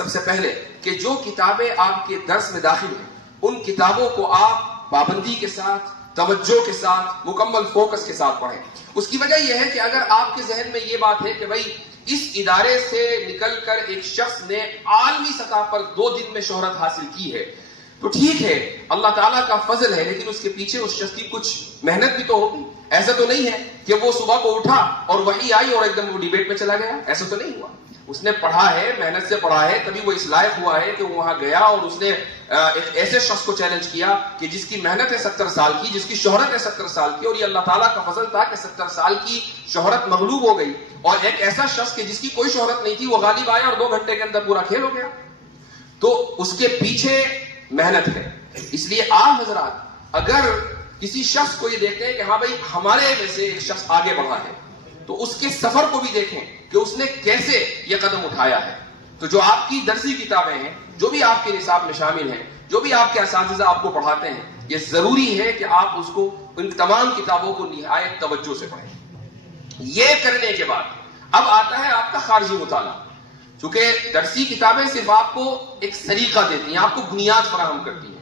سب سے پہلے کہ جو کتابیں آپ کے درس میں داخل ہیں ان کتابوں کو آپ پابندی کے ساتھ، توجہ کے ساتھ، مکمل فوکس کے ساتھ پڑھیں۔ اس کی وجہ یہ ہے کہ اگر آپ کے ذہن میں یہ بات ہے کہ بھائی اس ادارے سے نکل کر ایک شخص نے عالمی سطح پر 2 دن میں شہرت حاصل کی ہے تو ٹھیک ہے، اللہ تعالیٰ کا فضل ہے، لیکن اس کے پیچھے اس شخص کی کچھ محنت بھی تو ہوگی۔ ایسا تو نہیں ہے کہ وہ صبح کو اٹھا اور وحی آئی اور ایک دم وہ ڈیبیٹ میں چلا گیا، ایسا تو نہیں ہوا۔ اس نے پڑھا ہے، محنت سے پڑھا ہے، تبھی وہ اس لائق ہوا ہے کہ وہ وہاں گیا اور اس نے ایک ایسے شخص کو چیلنج کیا کہ جس کی محنت ہے 70 سال کی، جس کی شہرت ہے 70 سال کی، اور یہ اللہ تعالیٰ کا فضل تھا کہ 70 سال کی شہرت مغلوب ہو گئی، اور ایک ایسا شخص کہ جس کی کوئی شہرت نہیں تھی وہ غالب آیا اور 2 گھنٹے کے اندر پورا کھیل ہو گیا۔ تو اس کے پیچھے محنت ہے۔ اس لیے آپ حضرات اگر کسی شخص کو یہ دیکھتے ہیں کہ ہاں بھائی ہمارے میں سے ایک شخص آگے بڑھا ہے تو اس کے سفر کو بھی دیکھیں کہ اس نے کیسے یہ قدم اٹھایا ہے۔ تو جو آپ کی درسی کتابیں ہیں، جو بھی آپ کے نصاب میں شامل ہیں، جو بھی آپ کے اساتذہ آپ کو پڑھاتے ہیں، یہ ضروری ہے کہ آپ اس کو ان تمام کتابوں کو نہایت توجہ سے پڑھیں۔ یہ کرنے کے بعد اب آتا ہے آپ کا خارجی مطالعہ۔ چونکہ درسی کتابیں صرف آپ کو ایک طریقہ دیتی ہیں، آپ کو بنیاد فراہم کرتی ہیں۔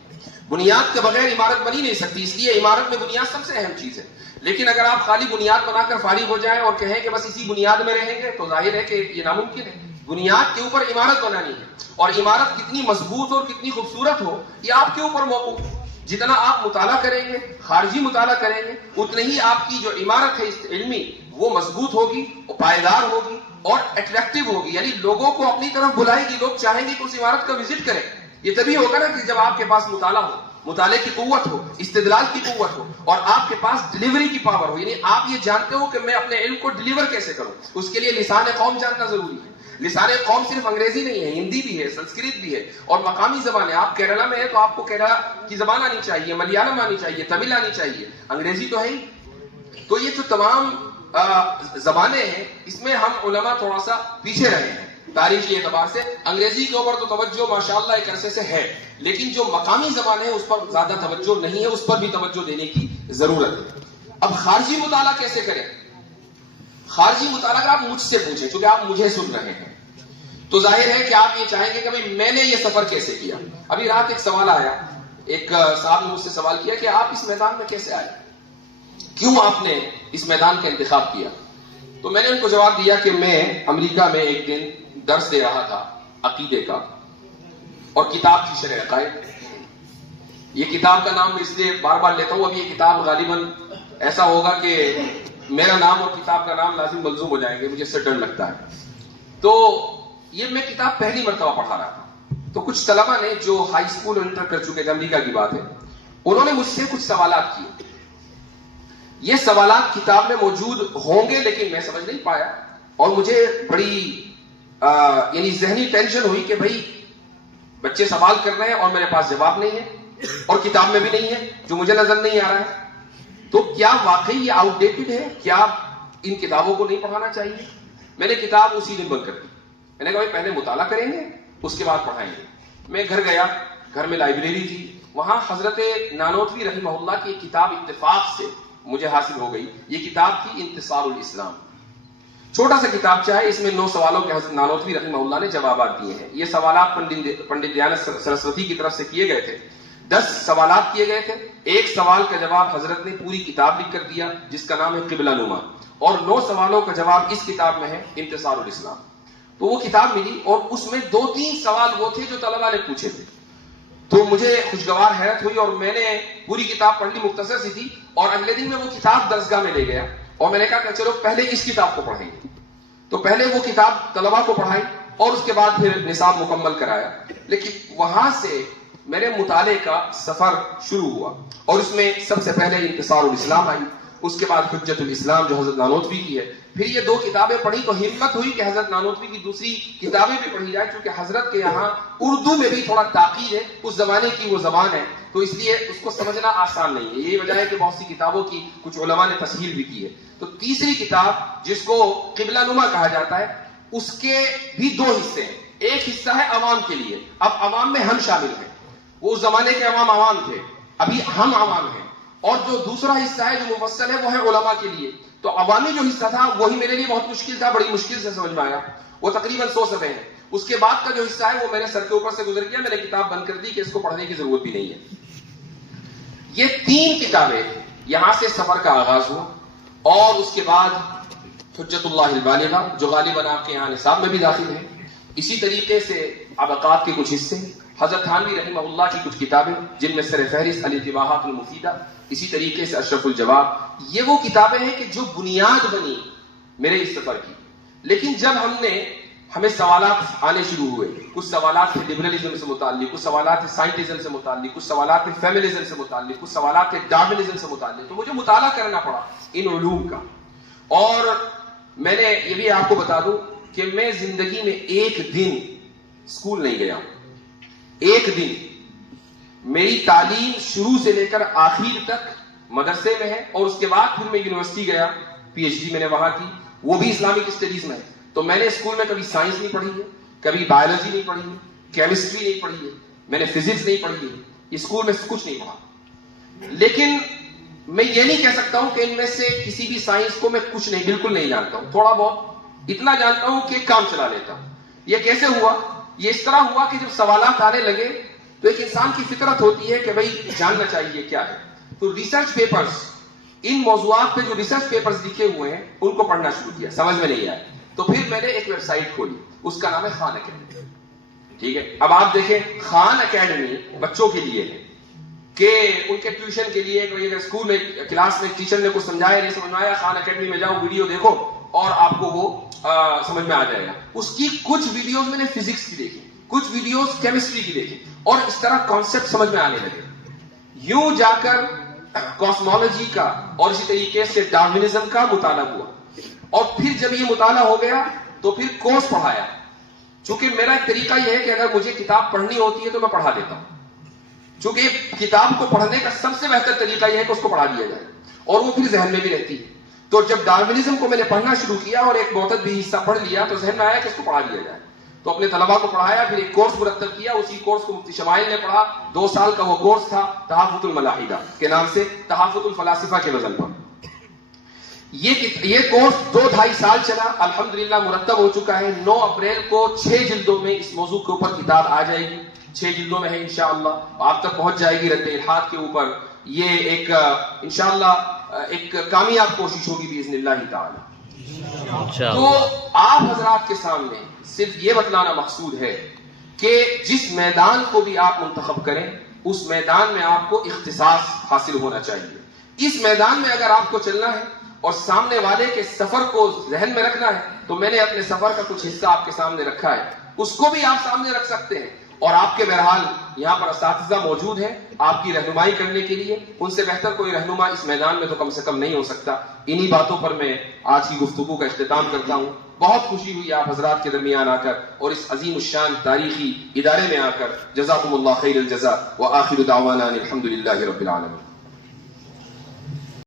بنیاد کے بغیر عمارت بنی نہیں سکتی، اس لیے عمارت میں بنیاد سب سے اہم چیز ہے۔ لیکن اگر آپ خالی بنیاد بنا کر فارغ ہو جائیں اور کہیں کہ بس اسی بنیاد میں رہیں گے تو ظاہر ہے کہ یہ ناممکن ہے۔ بنیاد کے اوپر عمارت بنانی ہے، اور عمارت کتنی مضبوط اور کتنی خوبصورت ہو یہ آپ کے اوپر موقوف ہے۔ جتنا آپ مطالعہ کریں گے، خارجی مطالعہ کریں گے، اتنی ہی آپ کی جو عمارت ہے علمی وہ مضبوط ہوگی، پائیدار ہوگی اور اٹریکٹیو ہوگی، یعنی لوگوں کو اپنی طرف بلائے گی، لوگ چاہیں گے کہ اس عمارت کا وزٹ کریں۔ یہ تبھی ہوگا نا کہ جب آپ کے پاس مطالعہ ہو، مطالعے کی قوت ہو، استدلال کی قوت ہو، اور آپ کے پاس ڈیلیوری کی پاور ہو، یعنی آپ یہ جانتے ہو کہ میں اپنے علم کو ڈیلیور کیسے کروں۔ اس کے لیے لسان قوم جاننا ضروری ہے۔ لسان قوم صرف انگریزی نہیں ہے، ہندی بھی ہے، سنسکرت بھی ہے، اور مقامی زبانیں۔ آپ کیرلا میں ہے تو آپ کو کیرلا کی زبان آنی چاہیے، ملیالم آنی چاہیے، تمل آنی چاہیے، انگریزی تو ہے ہی۔ تو یہ جو تمام زبانیں ہیں اس میں ہم علماء تھوڑا سا پیچھے رہے ہیں تاریخی اعتبار سے۔ انگریزی کے اوپر تو توجہ ماشاءاللہ ایک عرصے سے ہے، لیکن جو مقامی زبانیں ہیں اس پر زیادہ توجہ نہیں ہے، اس پر بھی توجہ دینے کی ضرورت ہے۔ اب خارجی مطالعہ کیسے کریں؟ خارجی مطالعہ اگر آپ مجھ سے پوچھیں، چونکہ آپ مجھے سن رہے ہیں تو ظاہر ہے کہ آپ یہ چاہیں گے کہ بھائی میں نے یہ سفر کیسے کیا۔ ابھی رات ایک سوال آیا، ایک صاحب نے مجھ سے سوال کیا کہ آپ اس میدان میں کیسے آئے، کیوں آپ نے اس میدان کا انتخاب کیا؟ تو میں نے ان کو جواب دیا کہ میں امریکہ میں ایک دن درس دے رہا تھا عقیدے کا، اور کتاب تھی شرح عقائد۔ یہ کتاب کا نام اس لیے بار بار لیتا ہوں، اب یہ کتاب غالباً ایسا ہوگا کہ میرا نام اور کتاب کا نام لازم ملزوم ہو جائیں گے، مجھے اس سے ڈر لگتا ہے۔ تو یہ میں کتاب پہلی مرتبہ پڑھا رہا تھا، تو کچھ طلبہ نے جو ہائی اسکول اور انٹر کر چکے تھے، امریکہ کی بات ہے، انہوں نے مجھ سے کچھ سوالات کیے۔ یہ سوالات کتاب میں موجود ہوں گے لیکن میں سمجھ نہیں پایا، اور مجھے بڑی یعنی ذہنی ٹینشن ہوئی کہ بھائی بچے سوال کر رہے ہیں اور میرے پاس جواب نہیں ہے، اور کتاب میں بھی نہیں ہے، جو مجھے نظر نہیں آ رہا ہے۔ تو کیا واقعی یہ آؤٹ ڈیٹڈ ہے؟ کیا ان کتابوں کو نہیں پڑھانا چاہیے؟ میں نے کتاب اسی دن بند کر دی۔ میں نے کہا بھائی پہلے مطالعہ کریں گے اس کے بعد پڑھائیں گے۔ میں گھر گیا، گھر میں لائبریری تھی، وہاں حضرت نانوتوی رحمہ اللہ کی کتاب اتفاق سے مجھے حاصل ہو گئی۔ یہ کتاب تھی انتصار الاسلام، چھوٹا سا کتاب ہے، اس میں 9 سوالوں کے حضرت نانوتوی رحمہ اللہ نے جوابات دیے ہیں۔ یہ سوالات پنڈت دیانت سرسوتی کی طرف سے کیے گئے تھے۔ 10 سوالات کیے گئے تھے، ایک سوال کا جواب حضرت نے پوری کتاب لکھ کر دیا جس کا نام ہے قبلہ نما، اور 9 سوالوں کا جواب اس کتاب میں ہے انتصار الاسلام۔ تو وہ کتاب ملی اور اس میں 2-3 سوال وہ تھے جو طلبہ نے پوچھے تھے، تو مجھے خوشگوار حیرت ہوئی، اور میں نے پوری کتاب پڑھ لی، مختصر سی تھی، اور اگلے دن میں وہ کتاب درسگاہ میں لے گیا اور میں نے کہا کہ چلو پہلے اس کتاب کو پڑھیں گے۔ تو پہلے وہ کتاب طلبہ کو پڑھائی اور اس کے بعد پھر نصاب مکمل کرایا۔ لیکن وہاں سے میرے مطالعے کا سفر شروع ہوا، اور اس میں سب سے پہلے انتصار الاسلام آئی، اس کے بعد حجت الاسلام جو حضرت نانوتوی کی ہے۔ پھر یہ 2 کتابیں پڑھی تو ہمت ہوئی کہ حضرت نانوتوی کی دوسری کتابیں بھی پڑھی جائے، چونکہ حضرت کے یہاں اردو میں بھی تھوڑا تاکید ہے، اس زمانے کی وہ زبان ہے، تو اس لیے اس کو سمجھنا آسان نہیں ہے۔ یہی وجہ ہے کہ بہت سی کتابوں کی کچھ علماء نے تصحیح بھی کی ہے۔ تو تیسری کتاب جس کو قبلہ نما کہا جاتا ہے، اس کے بھی 2 حصے ہیں۔ ایک حصہ ہے عوام کے لیے، اب عوام میں ہم شامل ہیں، وہ اس زمانے کے عوام تھے، ابھی ہم عوام ہیں، اور جو دوسرا حصہ ہے جو مفصل ہے وہ ہے علماء کے لیے۔ تو عوامی جو حصہ تھا وہی میرے لیے بہت مشکل تھا، بڑی مشکل سے سمجھ میں آیا۔ وہ تقریباً 100 صفحے ہیں، اس کے بعد کا جو حصہ ہے وہ میرے سر کے اوپر سے گزر گیا, میں نے کتاب بند کر دی کہ اس کو پڑھنے کی ضرورت بھی نہیں ہے. یہ 3 کتابیں یہاں سے سفر کا آغاز ہوا, اور اس کے بعد حجت اللہ البالغہ جو غالباً آپ کے یہاں نصاب میں بھی داخل ہے. اسی طریقے سے عبقات کے کچھ حصے, حضرت تھانوی رحمہ اللہ کی کچھ کتابیں جن میں سر فہرست الانتباہات المفیدہ, اسی طریقے سے اشرف الجواب. یہ وہ کتابیں ہیں کہ جو بنیاد بنی میرے اس سفر کی. لیکن جب ہمیں سوالات آنے شروع ہوئے, کچھ سوالات تھے لبرلزم سے متعلق, کچھ سوالات تھے سائنٹزم سے متعلق, کچھ سوالات تھے فیمنزم سے متعلق, کچھ سوالات تھے ڈارونزم سے متعلق, تو مجھے مطالعہ کرنا پڑا ان علوم کا. اور میں نے یہ بھی آپ کو بتا دوں کہ میں زندگی میں ایک دن اسکول نہیں گیا. ایک دن میری تعلیم شروع سے لے کر آخر تک مدرسے میں ہے, اور اس کے بعد پھر میں یونیورسٹی گیا, پی ایچ ڈی میں نے وہاں کی, وہ بھی اسلامک اسٹڈیز میں. تو میں نے اسکول میں کبھی سائنس نہیں پڑھی ہے, کبھی بایولوجی نہیں پڑھی ہے, کیمسٹری نہیں پڑھی ہے, میں نے فزکس نہیں پڑھی ہے, اسکول میں کچھ نہیں پڑھا. لیکن میں یہ نہیں کہہ سکتا ہوں کہ ان میں سے کسی بھی سائنس کو میں کچھ نہیں, بالکل نہیں جانتا ہوں. تھوڑا بہت اتنا جانتا ہوں کہ کام چلا لیتا ہوں. یہ کیسے ہوا؟ یہ اس طرح ہوا کہ جب سوالات آنے لگے تو ایک انسان کی فطرت ہوتی ہے کہ بھئی جاننا چاہیے کیا ہے. تو ریسرچ پیپرز, ان موضوعات پہ جو ریسرچ پیپرز لکھے ہوئے ہیں ان کو پڑھنا شروع کیا. سمجھ میں نہیں آیا تو پھر میں نے ایک ویب سائٹ کھولی, اس کا نام ہے خان اکیڈمی. ٹھیک ہے, اب آپ دیکھیں خان اکیڈمی بچوں کے لیے ہے کہ ان کے ٹیوشن کے لیے, اگر اسکول میں کلاس میں ٹیچر نے کچھ سمجھایا نہیں سمجھ میں آیا, خان اکیڈمی میں جاؤ, ویڈیو دیکھو اور آپ کو وہ سمجھ میں آ جائے گا. اس کی کچھ ویڈیوز میں نے فزکس کی دیکھی, کچھ ویڈیوز کیمسٹری کی دیکھی, اور اس طرح کانسیپٹ سمجھ میں آنے لگے. یوں جا کر کاسمولوجی کا اور اسی طریقے سے ڈارونزم کا مطالعہ ہوا, اور پھر جب یہ مطالعہ ہو گیا تو پھر کورس پڑھایا. چونکہ میرا ایک طریقہ یہ ہے کہ اگر مجھے کتاب پڑھنی ہوتی ہے تو میں پڑھا دیتا ہوں, چونکہ کتاب کو پڑھنے کا سب سے بہتر طریقہ یہ ہے کہ اس کو پڑھا دیا جائے اور وہ پھر ذہن میں بھی رہتی ہے. تو جب ڈارونزم کو میں نے پڑھنا شروع کیا اور ایک معتد بھی حصہ پڑھ لیا تو ذہن میں آیا کہ اس کو پڑھا دیا جائے. تو اپنے طلباء کو پڑھایا, پھر ایک کورس مرتب کیا. اسی کورس کو مفتی شمائل نے پڑھا. 2 سال کا وہ کورس تھا تحافظ الملاحدہ کے نام سے, تحافظ الفلاسفہ کے وزن پر. یہ کورس 2-2.5 سال چلا, الحمدللہ مرتب ہو چکا ہے. 9 اپریل کو 6 جلدوں میں اس موضوع کے اوپر کتاب آ جائے گی. 6 جلدوں میں ہے انشاءاللہ, آپ تک پہنچ جائے گی رد الحاد کے اوپر. یہ ایک انشاءاللہ ایک کامیاب کوشش ہوگی باذن اللہ تعالی. تو آپ حضرات کے سامنے صرف یہ بتلانا مقصود ہے کہ جس میدان کو بھی آپ منتخب کریں اس میدان میں آپ کو اختصاص حاصل ہونا چاہیے. اس میدان میں اگر آپ کو چلنا ہے اور سامنے والے کے سفر کو ذہن میں رکھنا ہے تو میں نے اپنے سفر کا کچھ حصہ آپ کے سامنے رکھا ہے, اس کو بھی آپ سامنے رکھ سکتے ہیں. اور آپ کے بہرحال یہاں پر اساتذہ موجود ہیں آپ کی رہنمائی کرنے کے لیے. ان سے بہتر کوئی رہنما اس میدان میں تو کم سے کم نہیں ہو سکتا. انہی باتوں پر میں آج کی گفتگو کا اختتام کرتا ہوں. بہت خوشی ہوئی آپ حضرات کے درمیان آ کر اور اس عظیم الشان تاریخی ادارے میں آ کر. جزاکم اللہ خیر الجزاء وآخر دعوانا الحمد للہ رب العالمین.